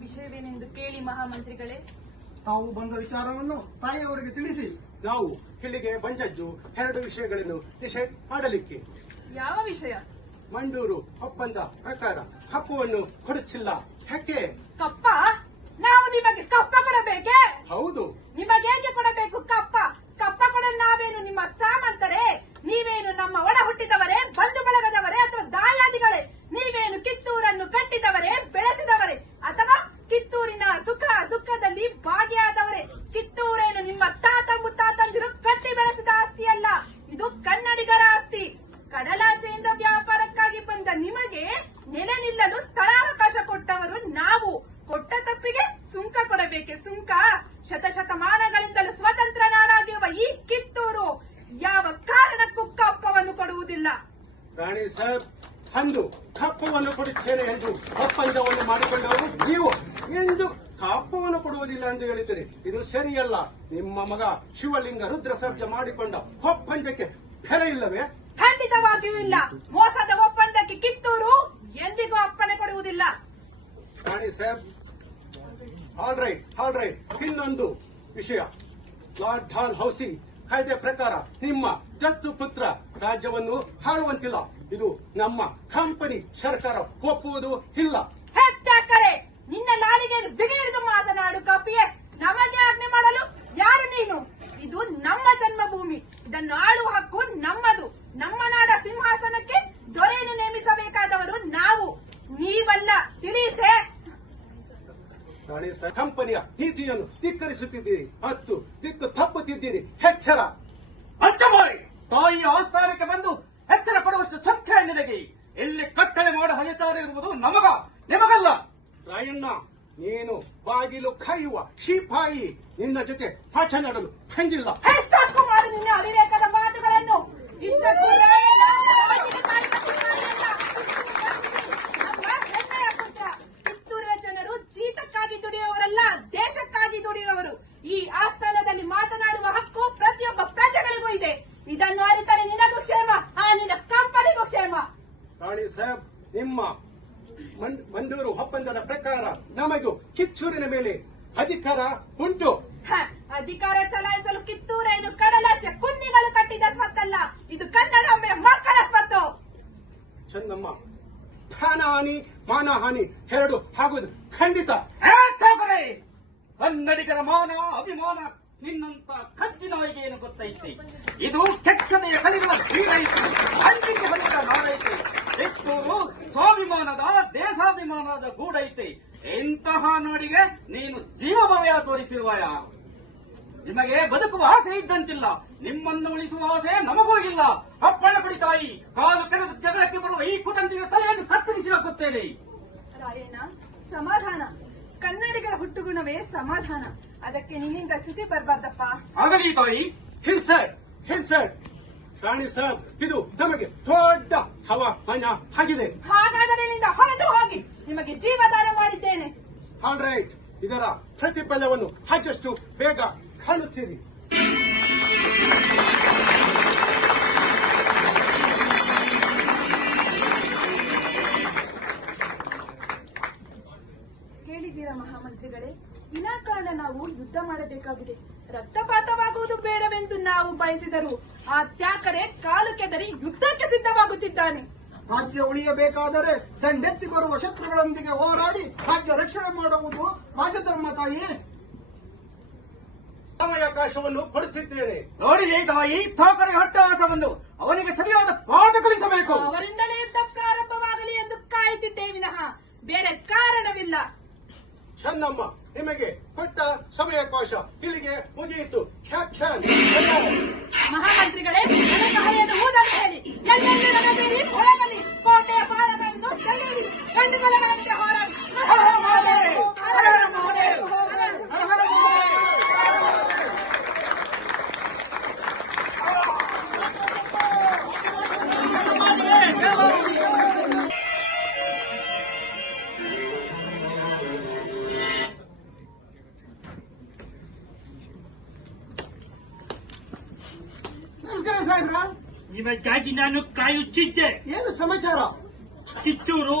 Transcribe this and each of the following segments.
ವಿಷಯವೇನೆಂದು ಕೇಳಿ ಮಹಾಮಂತ್ರಿಗಳೇ? ತಾವು ಬಂದ ವಿಚಾರವನ್ನು ತಾಯಿಯವರಿಗೆ ತಿಳಿಸಿ. ನಾವು ಇಲ್ಲಿಗೆ ಬಂದದ್ದು ಎರಡು ವಿಷಯಗಳನ್ನು ಡಿಸೈಡ್ ಮಾಡಲಿಕ್ಕೆ. ಯಾವ ವಿಷಯ? ಮಂಡೂರು ಒಪ್ಪಂದ ಪ್ರಕಾರ ಹಕ್ಕುವನ್ನು ಕೊಡಿಸಿಲ್ಲ. ಯಾಕೆ? ಕಪ್ಪ? ನಾವು ನಿಮಗೆ ಕಪ್ಪ ಕೊಡಬೇಕೆ? ಹೌದು. ನಿಮಗೇಕೆ ಕೊಡಬೇಕು ಕಪ್ಪ? ಕಪ್ಪ ಕೊಡಲು ನಾವೇನು ನಿಮ್ಮ ಸಾಮಂತರೇ? ನೀವೇನು ನಮ್ಮ ಒಡ ಹುಟ್ಟಿದವರೇ ಬಂಧು ಬಳಗದವರೇ ಅಥವಾ ದಾಯಾದಿಗಳೇ ನೀವೇನು ಕಿತ್ತೂರನ್ನು ಕಟ್ಟಿದವರೇ ಬೆಳೆಸಿದವರೇ ಅಥವಾ ಕಿತ್ತೂರಿನ ಸುಖ ದುಃಖದಲ್ಲಿ ಭಾಗಿಯಾದವರೇ ಕಿತ್ತೂರೇನು ನಿಮ್ಮ ತಾತ ಮುತ್ತಾತಂದಿರು ಕಟ್ಟಿ ಬೆಳೆಸಿದ ಆಸ್ತಿ ಅಲ್ಲ ಇದು ಕನ್ನಡಿಗರ ಆಸ್ತಿ ಕಡಲಾಚೆಯಿಂದ ವ್ಯಾಪಾರಕ್ಕಾಗಿ ಬಂದ ನಿಮಗೆ ನೆಲೆ ನಿಲ್ಲಲು ಸ್ಥಳಾವಕಾಶ ಕೊಟ್ಟವರು ನಾವು ಕೊಟ್ಟ ತಪ್ಪಿಗೆ ಸುಂಕ ಕೊಡಬೇಕೆ ಸುಂಕ ಶತಶತಮಾನಗಳಿಂದಲೂ ಸ್ವತಂತ್ರ ನಾಡಾಗಿರುವ ಈ ಕಿತ್ತೂರು ಯಾವ ಕಾರಣಕ್ಕೂ ಕಪ್ಪವನ್ನು ಕೊಡುವುದಿಲ್ಲ ರಾಣಿ ಸಾಹೇಬ್ ಅಂದು ಕಪ್ಪವನ್ನು ಕೊಡುತ್ತೇನೆ ಎಂದು ಒಪ್ಪಂದವನ್ನು ಮಾಡಿಕೊಂಡವರು ನೀವು. ಎಂದು ಕಪ್ಪವನ್ನು ಕೊಡುವುದಿಲ್ಲ ಎಂದು ಹೇಳಿದ್ದೀರಿ ಇದು ಸರಿಯಲ್ಲ. ನಿಮ್ಮ ಮಗ ಶಿವಲಿಂಗ ರುದ್ರ ಸರ್ಜ ಮಾಡಿಕೊಂಡ ಒಪ್ಪಂದಕ್ಕೆ ಬೆಲೆ ಇಲ್ಲವೇ? ಖಂಡಿತವಾಗಿಯೂ ಇಲ್ಲ. ಮೋಸದ ಒಪ್ಪಂದಕ್ಕೆ ಕಿತ್ತೂರು ಎಂದಿಗೂ ಅಪ್ಪಣೆ ಕೊಡುವುದಿಲ್ಲ. ರಾಣಿ ಸಾಹೇಬ್ ಆಲ್ ರೈಟ್ ಆಲ್ ರೈಟ್ ಇನ್ನೊಂದು ವಿಷಯ. ಲಾರ್ಡ್ ಡಾಲ್ ಹೌಸಿಂಗ್ ಕಾಯ್ದೆ ಪ್ರಕಾರ ನಿಮ್ಮ ದತ್ತು ಪುತ್ರ ರಾಜ್ಯವನ್ನು ಹಾಳುವಂತಿಲ್ಲ ಇದು ನಮ್ಮ ಕಂಪನಿ ಸರ್ಕಾರ ಒಪ್ಪುವುದು ಇಲ್ಲ. ನಿನ್ನ ನಿನ್ನ ಬಿಗಿ ಹಿಡಿದು ಮಾತನಾಡು ಕಪಿಯೇ. ನಮಗೆ ಆಜ್ಞೆ ಮಾಡಲು ಯಾರು ನೀನು? ಇದು ನಮ್ಮ ಜನ್ಮಭೂಮಿ. ಇದನ್ನು ಆಳುವ ಹಕ್ಕು ನಮ್ಮದು. ನಮ್ಮ ನಾಡ ಸಿಂಹಾಸನಕ್ಕೆ ದೊರೆಯನ್ನು ನೇಮಿಸಬೇಕಾದವರು ನಾವು. ನೀವಲ್ಲ ತಿಳಿಯುತ್ತೆ? ಕಂಪನಿಯ ನೀತಿಯನ್ನು ಧಿಕ್ಕರಿಸುತ್ತಿದ್ದೀರಿ ಮತ್ತು ದಿಕ್ಕು ತಪ್ಪುತ್ತಿದ್ದೀರಿ. ಹೆಚ್ಚರ ಅರ್ಥ ಮಾಡಿ ತಾಯಿಯ ಆಸ್ಥಾನಕ್ಕೆ ಬಂದು ಎಚ್ಚರ ಪಡುವಷ್ಟು ಶಕ್ತಿ ನಿನಗೆ. ಎಲ್ಲಿ ಕಟ್ಟಳೆ ಮಾಡ ಹಲಿತಾರೆ ಇರುವುದು ನಮಗ ನಿಮಗಲ್ಲ. ರಾಯಣ್ಣ ನೀನು ಬಾಗಿಲು ಕಾಯುವ ಶಿಪಾಯಿ ನಿನ್ನ ಜೊತೆ ಪಾಠ ಮಾಡಲು ಬಂದಿಲ್ಲ ಸಾಕು ಮಾಡು ನಿನ್ನ ಅವಿವೇಕದ ಮಾತುಗಳನ್ನು ಇಷ್ಟಕ್ಕೂ ನಾವು ಬಾಗಿಲು ಕಾಯುವ ಸಿಪಾಯಿಯಲ್ಲ. ನಮ್ಮ ಹೆಮ್ಮೆಯ ಪುತ್ರ ಕಿತ್ತೂರಿನ ಜನರು ಜೀತಕ್ಕಾಗಿ ದುಡಿಯುವವರಲ್ಲ ದೇಶಕ್ಕಾಗಿ ದುಡಿಯುವವರು ಈ ಆಸ್ಥಾನದಲ್ಲಿ ಮಾತನಾಡುವ ಹಕ್ಕು ಪ್ರತಿಯೊಬ್ಬ ಪ್ರಜೆಗಳಿಗೂ ಇದೆ ಇದನ್ನು ಅರಿತರೆ ನಿನಗೂ ಕ್ಷೇಮ ಆ ನಿನ್ನ ಕಂಪನಿಗೂ ಕ್ಷೇಮ ರಾಣಿ ಸಾಹೇಬ್ ನಿಮ್ಮ ಮಂಡೂರು ಒಪ್ಪಂದದ ಪ್ರಕಾರ ನಮಗೂ ಕಿಚ್ಚೂರಿನ ಮೇಲೆ ಅಧಿಕಾರ ಉಂಟು ಹ, ಅಧಿಕಾರ ಚಲಾಯಿಸಲು ಕಿತ್ತೂರೇನು ಕಡಲಾಚೆ ಕುನ್ನಿಗಳು ಕಟ್ಟಿದ ಸ್ವತ್ತಲ್ಲ ಇದು ಕನ್ನಡ ಮಕ್ಕಳ ಸ್ವತ್ತು ಚಂದಮ್ಮ ಪ್ರಾಣಹಾನಿ ಮಾನಹಾನಿ ಎರಡು ಆಗುವುದು ಖಂಡಿತ! ಕನ್ನಡಿಗರ ಮಾನ ಅಭಿಮಾನ ನಿನ್ನಂತ ಕಚ್ಚಿನವರಿಗೆ ಏನು ಗೊತ್ತೈತೆ ಇದು ಕೆಚ್ಚನೆಯ ಕಲಿಗಳ ಬೀಡೈತೆ ಅಂಜಿಕೆ ಹಳಿಗಳ ನಾಡೈತೆ ಹೆಚ್ಚೂರು ಸ್ವಾಭಿಮಾನದ, ದೇಶಾಭಿಮಾನದ ಗೂಡೈತೆ. ಇಂತಹ ನಾಡಿಗೆ ನೀನು ಜೀವಭವಯ ತೋರಿಸಿರುವಯ. ನಿಮಗೆ ಬದುಕುವ ಆಸೆ ಇದ್ದಂತಿಲ್ಲ. ನಿಮ್ಮನ್ನು ಉಳಿಸುವ ಆಸೆ ನಮಗೂ ಇಲ್ಲ. ಅಪ್ಪಣ ಬಿಡಿತಾಯಿ ತಾಯಿ. ಕಾಲು ಕರೆದು ಜಗಳಕ್ಕೆ ಬರುವ ಈ ಕುಟುಂಬದ ತಲೆಯನ್ನು ಕತ್ತರಿಸಿ ಹಾಕುತ್ತೇನೆ. ಸಮಾಧಾನ. ಕನ್ನಡಿಗರ ಹುಟ್ಟುಗುಣವೇ ಸಮಾಧಾನ. ಅದಕ್ಕೆ ನಿನ್ನಿಂದ ಚ್ಯುತಿ ಬರಬಾರ್ದಪ್ಪ. ಆಗಲಿ ತಾಯಿ. ಹೇ ಸರ್ ರಾಣಿ ಸರ್ ಇದು ನಮಗೆ ದೊಡ್ಡ ಹವಾಮಾನ ಆಗಿದೆ. ಹಾಗಾದರೆ ಇಲ್ಲಿಂದ ಹೊರಟು ಹೋಗಿ. ನಿಮಗೆ ಜೀವದಾನ ಮಾಡಿದ್ದೇನೆ. ಆಲ್ ರೈಟ್ ಇದರ ಪ್ರತಿಫಲವನ್ನು ಆದಷ್ಟು ಬೇಗ ಕಾಣುತ್ತೀರಿ. ಮಹಾಮಂತ್ರಿಗಳೇ ವಿನಾಕಾರಣ ನಾವು ಯುದ್ಧ ಮಾಡಬೇಕಾಗಿದೆ. ರಕ್ತಪಾತವಾಗುವುದು ಬೇಡವೆಂದು ನಾವು ಬಯಸಿದರು ಆ ತ್ಯಾಕರೆ ಕಾಲು ಕೆದರಿ ಯುದ್ಧಕ್ಕೆ ಸಿದ್ಧವಾಗುತ್ತಿದ್ದಾನೆ. ರಾಜ್ಯ ಉಳಿಯಬೇಕಾದರೆ ದಂಡೆತ್ತಿ ಬರುವ ಶತ್ರುಗಳೊಂದಿಗೆ ಹೋರಾಡಿ ರಾಜ್ಯ ರಕ್ಷಣೆ ಮಾಡುವುದು ರಾಜಧರ್ಮ ತಾಯಿ. ಸಮಯಾವಕಾಶವನ್ನು ಕೊಡುತ್ತಿದ್ದೇನೆ. ನೋಡಿ ತಾಯಿ ಥಾಕರೆ ಹಟ್ಟಹಾಸವನ್ನು ಅವನಿಗೆ ಸರಿಯಾದ ಪಾಠ ಕಲಿಸಬೇಕು. ಅವರಿಂದಲೇ ಯುದ್ಧ ಪ್ರಾರಂಭವಾಗಲಿ ಎಂದು ಕಾಯುತ್ತಿದ್ದೇವಿನಹ ವಿನಃ. ಬೇರೆ ಕಾರಣವಿಲ್ಲ. ಚೆನ್ನಮ್ಮ ನಿಮಗೆ ಕೊಟ್ಟ ಸಮಯಾವಕಾಶ. ಇಲ್ಲಿಗೆ ಮುಗಿಯಿತು. ಕ್ಯಾಪ್ಷನ್ ಮಹಾಮಂತ್ರಿಗಳೇ ನನ್ನ ಹಳೆಯದು ನಿಮಗಾಗಿ ನಾನು ಕಾಯುತ್ತಿದ್ದೆ. ಏನು ಸಮಾಚಾರ? ಕಿಚ್ಚೂರು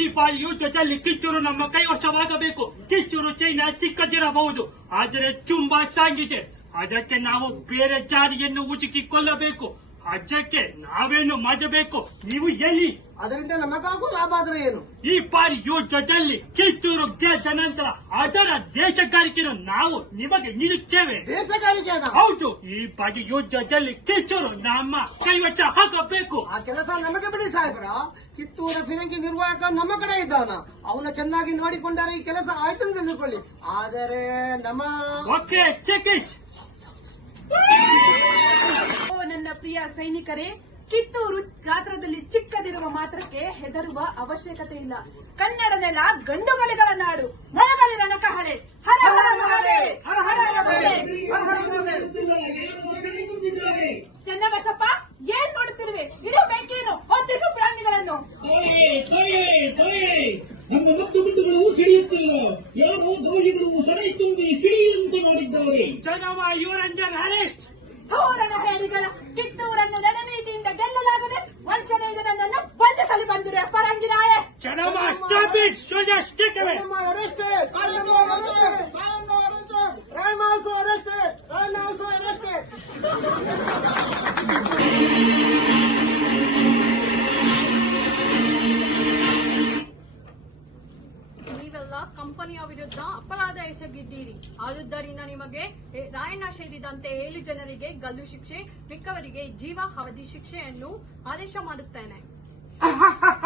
ಈ ಪಾಲಿಯು ಜೊತೆಯಲ್ಲಿ ಕಿಚ್ಚೂರು ನಮ್ಮ ಕೈ ವರ್ಷವಾಗಬೇಕು ಕಿಚ್ಚೂರು ಚೈನಾ ಚಿಕ್ಕದಿರಬಹುದು ಆದರೆ ತುಂಬಾ ಸಾಂಗಿದೆ. ಅದಕ್ಕೆ ನಾವು ಬೇರೆ ಜಾರಿಯನ್ನು ಉಚುಕಿಕೊಳ್ಳಬೇಕು ಅದಕ್ಕೆ ನಾವೇನು ಮಾಡಬೇಕು? ನೀವು ಎಲ್ಲಿ ಅದರಿಂದ ನಮಗಾಗುವ ಲಾಭ ಆದ್ರೆ ಏನು? ಈ ಬಾರಿ ಯುದ್ಧದಲ್ಲಿ ಕಿತ್ತೂರು ಗೆದ್ದ ನಂತರ ಅದರ ದೇಶಗಾರಿಕೆಯನ್ನು ನಾವು ನಿಮಗೆ ನೀಡುತ್ತೇವೆ. ದೇಶಗಾರಿಕೆ ಹೌದು ಈ ಬಾರಿ ಯುದ್ಧದಲ್ಲಿ ಕಿತ್ತೂರು ನಮ್ಮ ಕೈವಚ ಹಾಕಬೇಕು ಆ ಕೆಲಸ ನಮಗೆ ಬಿಡಿ ಸಾಹೇಬ್ರ. ಕಿತ್ತೂರ ಫಿರಂಗಿ ನಿರ್ವಾಹಕ ನಮ್ಮ ಕಡೆ ಇದ್ದಾನ. ಅವನ ಚೆನ್ನಾಗಿ ನೋಡಿಕೊಂಡರೆ ಈ ಕೆಲಸ ಆಯ್ತು ಅಂತ ತಿಳ್ಕೊಳ್ಳಿ. ಆದರೆ ನಮ್ಮ ಓಕೆ ಚೆಕ್ ಇಟ್ ಓ ನನ್ನ ಪ್ರಿಯ ಸೈನಿಕರೇ ಕಿತ್ತೂರು ಗಾತ್ರದಲ್ಲಿ ಚಿಕ್ಕದಿರುವ ಮಾತ್ರಕ್ಕೆ ಹೆದರುವ ಅವಶ್ಯಕತೆ ಇಲ್ಲ. ಕನ್ನಡ ನೆಲ ಗಂಡುಗಲಿಗಳ ನಾಡು. ಮೊಳಗಲಿ ರಣಕಹಳೆ ಹರ ಹರ! ಹರ ಹರ ಮಹಾದೇವ್! ನೀವೆಲ್ಲ ಕಂಪನಿಯ ವಿರುದ್ಧ ಅಪರಾಧ ಎಸಗಿದ್ದೀರಿ. ಆದುದರಿಂದ ನಿಮಗೆ ರಾಯಣ್ಣ ಸೇರಿದಂತೆ ಏಳು ಜನರಿಗೆ ಗಲ್ಲು ಶಿಕ್ಷೆ ಮಿಕ್ಕವರಿಗೆ ಜೀವ ಅವಧಿ ಶಿಕ್ಷೆಯನ್ನು ಆದೇಶ ಮಾಡುತ್ತೇನೆ.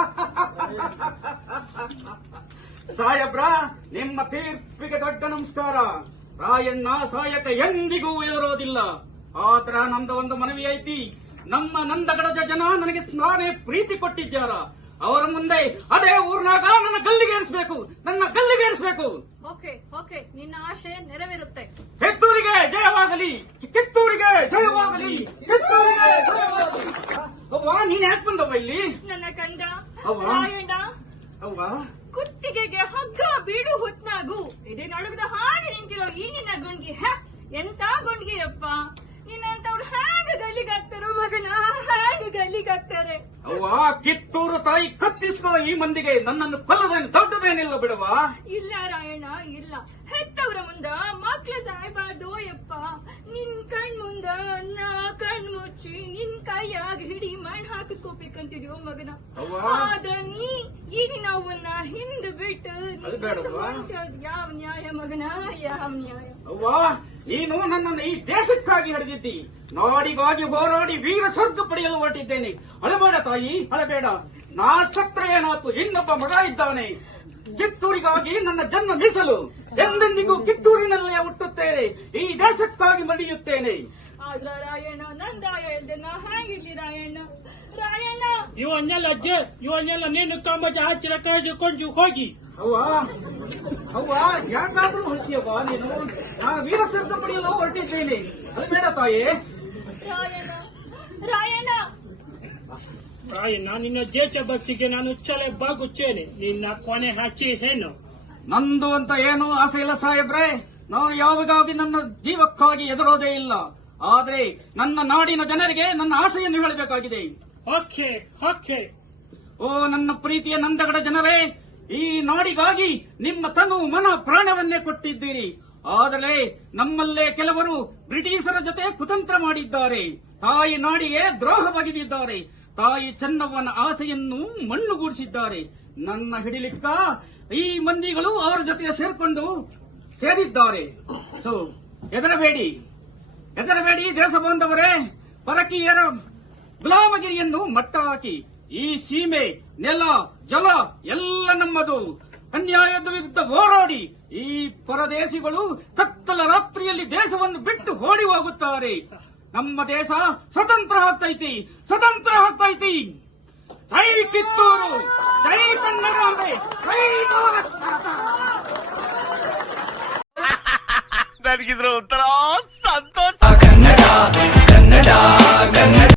ಸಾಯಬ್ರ ನಿಮ್ಮ ತೀರ್ಪಿಗೆ ದೊಡ್ಡ ನಮಸ್ಕಾರ. ರಾಯಣ್ಣ ಸಾಯಕ ಎಂದಿಗೂ ಎದುರೋದಿಲ್ಲ. ಆತರ ನಂದ ಒಂದು ಮನವಿ ಐತಿ. ನಮ್ಮ ನಂದಗಡದ ಜನ ನನಗೆ ಸ್ನಾನೇ ಪ್ರೀತಿ ಕೊಟ್ಟಿದ್ದಾರ. ಅವರ ಮುಂದೆ ಅದೇ ಊರ್ನಾಗ ನನ್ನ ಗಲ್ಲಿಗೇರಿಸಬೇಕು ನನ್ನ ಗಲ್ಲಿಗೇರಿಸಬೇಕು ಓಕೆ ಓಕೆ. ನಿನ್ನ ಆಶೆ ನೆರವೇರುತ್ತೆ. ಕಿತ್ತೂರಿಗೆ ಜಯವಾಗಲಿ. ಕಿತ್ತೂರಿಗೆ ಜಯವಾಗಲಿ. ಕಿತ್ತೂರಿಗೆ ಜಯವಾಗಲಿ. ನೀನ್ ಯಾಕೆ ಬಂದವ ಇಲ್ಲಿ. ರಾಯಣ್ಣ ಕುತ್ತಿಗೆಗೆ ಹಗ್ಗ ಬೀಡು ಹೊತ್ನಾಗು ಇದೇ ನಡುಗದ ಹಾಡಿ ನಿಂತಿರೋ ಈ ನಿನ್ನ ಗುಂಡ್ಗಿ ಹ ಎಂತ ಗುಂಡ್ಗಿಯಪ್ಪ? ನಿನ್ನಂತವ್ರು ಹ್ಯಾಂಗ ಗಲ್ಲಿಗಾಗ್ತಾರೋ ಮಗನ ಹ್ಯಾಂಗ ಗಲ್ಲಿಗಾಗ್ತಾರೆ? ಅವ್ವ ಕಿತ್ತೂರು ತಾಯಿ ಕತ್ತಿಸ್ಕೋ ಈ ಮಂದಿಗೆ. ನನ್ನನ್ನು ಕೊಲ್ಲದೇನು ದೊಡ್ಡದೇನಿಲ್ಲ ಬಿಡವ ಇಲ್ಲ ರಾಯಣ್ಣ ಇಲ್ಲ. ಹೆತ್ತವ್ರ ಮುಂದ ಮಕ್ಳ ಸಾಯ್ಬಾರ್ದು ಯಪ್ಪ ನಿನ್ ಕಣ್ ಮುಂದ ನಾ ಕಣ್ ಮುಚ್ಚಿ ನಿನ್ ಕೈಯಾಗ ಹಿಡಿ ಮಣ್ ಹಾಕಿಸ್ಕೋಬೇಕಂತಿದ್ಯೋ ಮಗನ. ಆದ್ರ ನೀ ಈಗಿನ ಅವನ್ನ ಹಿಂದ್ ಬಿಟ್ಟು ಯಾವ ನ್ಯಾಯ ಮಗನ ಯಾವ ನ್ಯಾಯ? ಅವ್ವ ನೀನು ನನ್ನನ್ನು ಈ ದೇಶಕ್ಕಾಗಿ ಹಿಡಿದಿದ್ದಿ. ನಾಡಿಗಾಗಿ ಹೋರಾಡಿ ವೀರ ಸ್ವರ್ಗ ಪಡೆಯಲು ಹೊರಟಿದ್ದೇನೆ. ಅಳಬೇಡ ತಾಯಿ ಅಳಬೇಡ. ನಾ ಸತ್ರ ಏನಾತು ಇನ್ನೊಬ್ಬ ಮಗ ಇದ್ದಾನೆ. ಕಿತ್ತೂರಿಗಾಗಿ ನನ್ನ ಜನ್ಮ ಮೀಸಲು. ಎಂದೆಂದಿಗೂ ಕಿತ್ತೂರಿನಲ್ಲೇ ಹುಟ್ಟುತ್ತೇನೆ. ಈ ದೇಶಕ್ಕಾಗಿ ಮಡಿಯುತ್ತೇನೆ. ಆದ್ರ ರಾಯಣ್ಣ ನಂದಾಯ ಇಲ್ದೆ ನಾ ಹೇಗಿರ್ಲಿ ರಾಯಣ್ಣ? ರಾಯಣ್ಣ! ಇವನ್ನೆಲ್ಲ ಅಜ್ಜ ಇವನ್ನೆಲ್ಲ ನೀನು ಕಂಬಜ ಹಚ್ಚಿರ ಕರೆದುಕೊಂಡು ಹೋಗಿ. ಅವ್ವ? ಅವ್ವ? ಯಾಕಾದ್ರೂ ಹೊರಟಿಯವ್ವ ನೀನು? ನಾನು ವೀರ ಸ್ವರ್ಗ ಪಡೆಯಲು ಹೊರಟಿದ್ದೇನೆ. ಬೇಡ ತಾಯಿ. ರಾಯಣ್ಣ ರಾಯಣ್ಣ. ರಾಯಣ್ಣ ನಿನ್ನ ಜೇಚ ಭಕ್ತಿಗೆ ನಾನು ಚಲೆ ಬಾಗುತ್ತೇನೆ. ನಿನ್ನ ಕೊನೆ ಹಚ್ಚಿ ಏನು ನಂದು ಅಂತ ಏನು ಆಸೆ ಇಲ್ಲ ಸಾಹೇಬ್ರೆ. ನಾನು ಯಾವಾಗಾಗಿ ನನ್ನ ಜೀವಕ್ಕಾಗಿ ಎದುರೋದೇ ಇಲ್ಲ. ಆದ್ರೆ ನನ್ನ ನಾಡಿನ ಜನರಿಗೆ ನನ್ನ ಆಸೆಯನ್ನು ಹೇಳಬೇಕಾಗಿದೆ. Okay okay. ಓ ನನ್ನ ಪ್ರೀತಿಯ ನಂದಗಡ ಜನರೇ ಈ ನಾಡಿಗಾಗಿ ನಿಮ್ಮ ತನು ಮನ ಪ್ರಾಣವನ್ನೇ ಕೊಟ್ಟಿದ್ದೀರಿ. ಆದರೆ ನಮ್ಮಲ್ಲೇ ಕೆಲವರು ಬ್ರಿಟಿಷರ ಜೊತೆ ಕುತಂತ್ರ ಮಾಡಿದ್ದಾರೆ. ತಾಯಿ ನಾಡಿಗೆ ದ್ರೋಹ ಬಗೆದಿದ್ದಾರೆ. ತಾಯಿ ಚೆನ್ನವ್ವನ ಆಸೆಯನ್ನು ಮಣ್ಣುಗೂಡಿಸಿದ್ದಾರೆ. ನನ್ನ ಹಿಡಿಲಿಕ್ಕ ಈ ಮಂದಿಗಳು ಅವರ ಜೊತೆ ಸೇರ್ಕೊಂಡು ಸೇರಿದ್ದಾರೆ. ಸೊ, ಹೆದರಬೇಡಿ. ಹೆದರಬೇಡಿ ದೇಶ ಬಾಂಧವರೇ. ಪರಕೀಯರ ಗುಲಾಮಗಿರಿಯನ್ನು ಮಟ್ಟ ಹಾಕಿ. ಈ ಸೀಮೆ ನೆಲ ಜಲ ಎಲ್ಲ ನಮ್ಮದು. ಅನ್ಯಾಯದ ವಿರುದ್ಧ ಹೋರಾಡಿ ಈ ಪರದೇಶಿಗಳು ಕತ್ತಲ ರಾತ್ರಿಯಲ್ಲಿ ದೇಶವನ್ನು ಬಿಟ್ಟು ಓಡಿ ಹೋಗುತ್ತಾರೆ. ನಮ್ಮ ದೇಶ ಸ್ವತಂತ್ರ ಆಗ್ತೈತಿ ಸ್ವತಂತ್ರ ಆಗ್ತೈತಿ. ಜೈ ಕಿತ್ತೂರು ಜೈ ಕನ್ನಡಾಂಬೆ ಜೈ. ನನಗಿದ್ರ ಒಂಥರ ಸಂತೋಷ. ಕನ್ನಡ ಕನ್ನಡ.